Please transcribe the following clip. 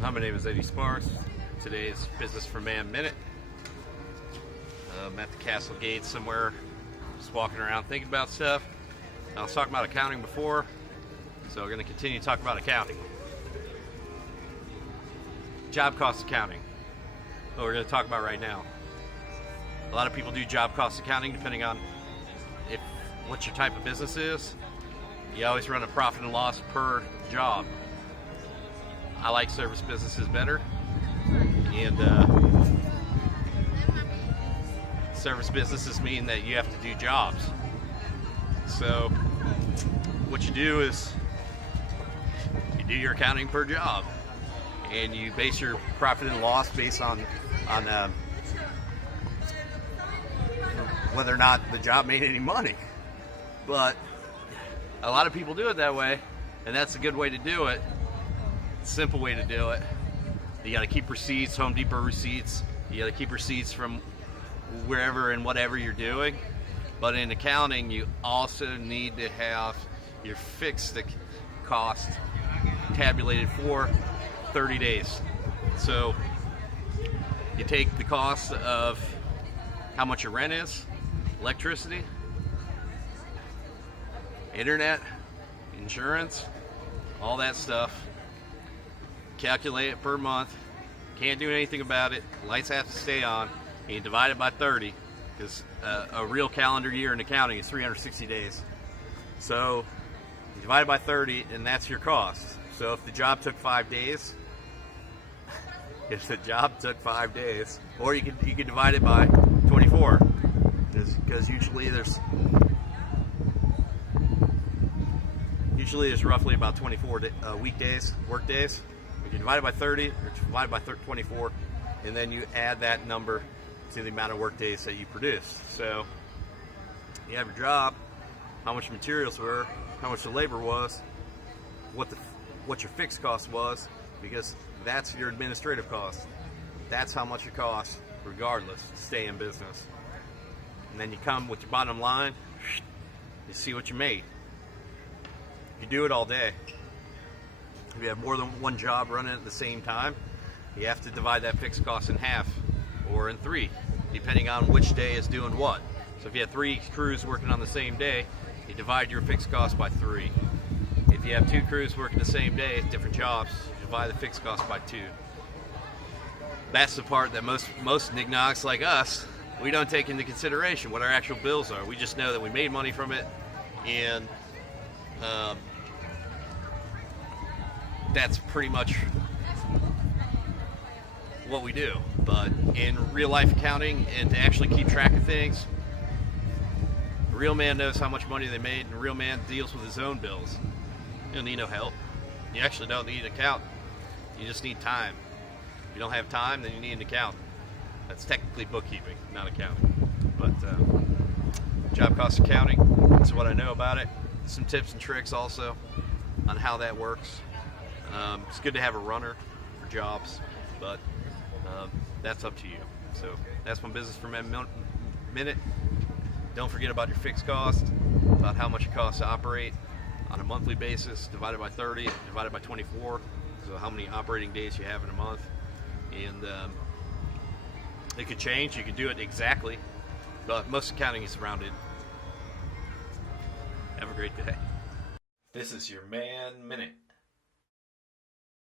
Hi, my name is Eddie Sparks. Today's Business for Man Minute. I'm at the Castle Gate somewhere, just walking around thinking about stuff. I was talking about accounting before, so we're going to continue to talk about accounting. Job cost accounting. What we're going to talk about right now. A lot of people do job cost accounting depending on what your type of business is. You always run a profit and loss per job. I like service businesses better, and service businesses mean that you have to do jobs. So what you do is you do your accounting per job, and you base your profit and loss based on whether or not the job made any money. But a lot of people do it that way, and that's a good way to do it. Simple way to do it. You got to keep receipts, Home Depot receipts. You got to keep receipts from wherever and whatever you're doing. But in accounting, you also need to have your fixed cost tabulated for 30 days. So you take the cost of how much your rent is, electricity, internet, insurance, all that stuff. Calculate it per month. Can't do anything about it. Lights have to stay on. And you divide it by 30, because a real calendar year in accounting is 360 days. So you divide it by 30, and that's your cost. So if the job took 5 days, or you could divide it by 24, because usually there's roughly about 24 weekdays, work days. You divide it by 30, or divide it by 24, and then you add that number to the amount of work days that you produced. So you have your job, how much materials were, how much the labor was, what your fixed cost was, because that's your administrative cost. That's how much it costs, regardless, to stay in business. And then you come with your bottom line, you see what you made. You do it all day. If you have more than one job running at the same time, you have to divide that fixed cost in half or in 3, depending on which day is doing what. So if you have 3 crews working on the same day, you divide your fixed cost by 3. If you have 2 crews working the same day, different jobs, you divide the fixed cost by 2. That's the part that most nignogs like us, we don't take into consideration what our actual bills are. We just know that we made money from it, and that's pretty much what we do. But in real life accounting, and to actually keep track of things, a real man knows how much money they made, and a real man deals with his own bills. You don't need no help. You actually don't need an accountant. You just need time. If you don't have time, then you need an accountant. That's technically bookkeeping, not accounting. But job cost accounting, that's what I know about it. Some tips and tricks also on how that works. It's good to have a runner for jobs, but that's up to you. So that's my Business for Men Minute. Don't forget about your fixed cost, about how much it costs to operate on a monthly basis, divided by 30, divided by 24, so how many operating days you have in a month. And it could change. You could do it exactly, but most accounting is rounded. Have a great day. This is your Man Minute.